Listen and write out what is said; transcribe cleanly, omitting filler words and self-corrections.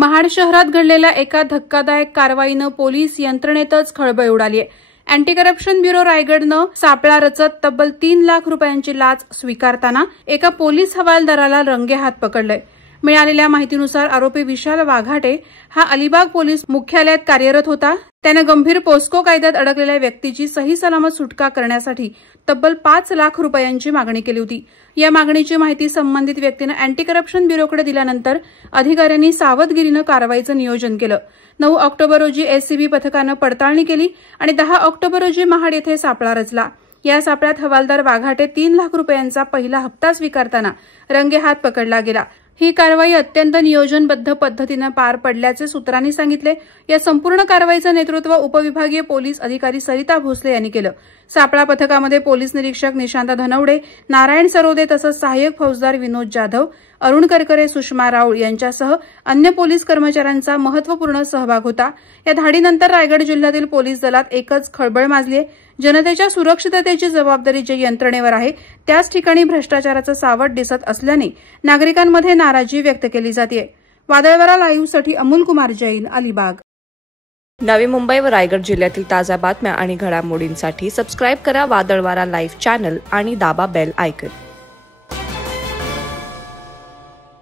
महाड शहरात घडलेल्या एका धक्कादायक कारवाईनं पोलीस यंत्रणेतच खळबळ उडाली आहे। अँटी करप्शन ब्युरो रायगडनं सापळा रचत तब्बल 3 लाख रुपयांची लाच स्वीकारताना एका पोलीस हवालदाराला रंगेहात पकडलंय। मिळालेल्या माहितीनुसार आरोपी विशाल वाघाटे हा अलिबाग पोलीस मुख्यालयात कार्यरत होता। त्याने गंभीर पोस्को कायद्यात अडकलेल्या व्यक्तीची सही सलामत सुटका करण्यासाठी तब्बल 5 लाख रुपयांची मागणी केली होती। या मागणीची माहिती संबंधित व्यक्तीने अँटी करप्शन ब्युरोकडे दिल्यानंतर अधिकाऱ्यांनी सावधगिरीनं कारवाईचं नियोजन केलं। 9 ऑक्टोबर रोजी एसीबी पथकानं पडताळणी केली आणि 10 ऑक्टोबर रोजी महाड येथे सापळा रचला। या सापळ्यात हवालदार वाघाटे 3 लाख रुपयांचा पहिला हप्ता स्वीकारताना रंगेहात पकडला गेला। ही कारवाई अत्यंत नियोजनबद्ध पद्धतीने पार पडल्याचे सूत्रांनी सांगितले। या संपूर्ण कारवाईचं नेतृत्व उपविभागीय पोलीस अधिकारी सरिता भोसले यांनी केलं। सापळा पथकामध्ये पोलीस निरीक्षक निशांत धनवडे, नारायण सरोदे तसंच सहाय्यक फौजदार विनोद जाधव, अरुण करकरे, सुषमा राऊळ यांच्यासह अन्य पोलीस कर्मचाऱ्यांचा महत्वपूर्ण सहभाग होता। या धाडीनंतर रायगड जिल्ह्यातील पोलीस दलात एकच खळबळ माजली आहे। जनतेच्या सुरक्षिततेची जबाबदारी जे यंत्रणेवर आहे त्याच ठिकाणी भ्रष्टाचाराचं सावट दिसत असल्याने नागरिकांमध्ये नाराजी व्यक्त केली जाते। वादळवारा लाईव्हसाठी अमोल कुमार जैन, अलिबाग। नवी मुंबई व रायगड जिल्ह्यातील ताज्या बातम्या आणि घडामोडींसाठी सबस्क्राईब करा वादळवारा लाईव्ह चॅनल आणि दाबा बेल आयकॉन।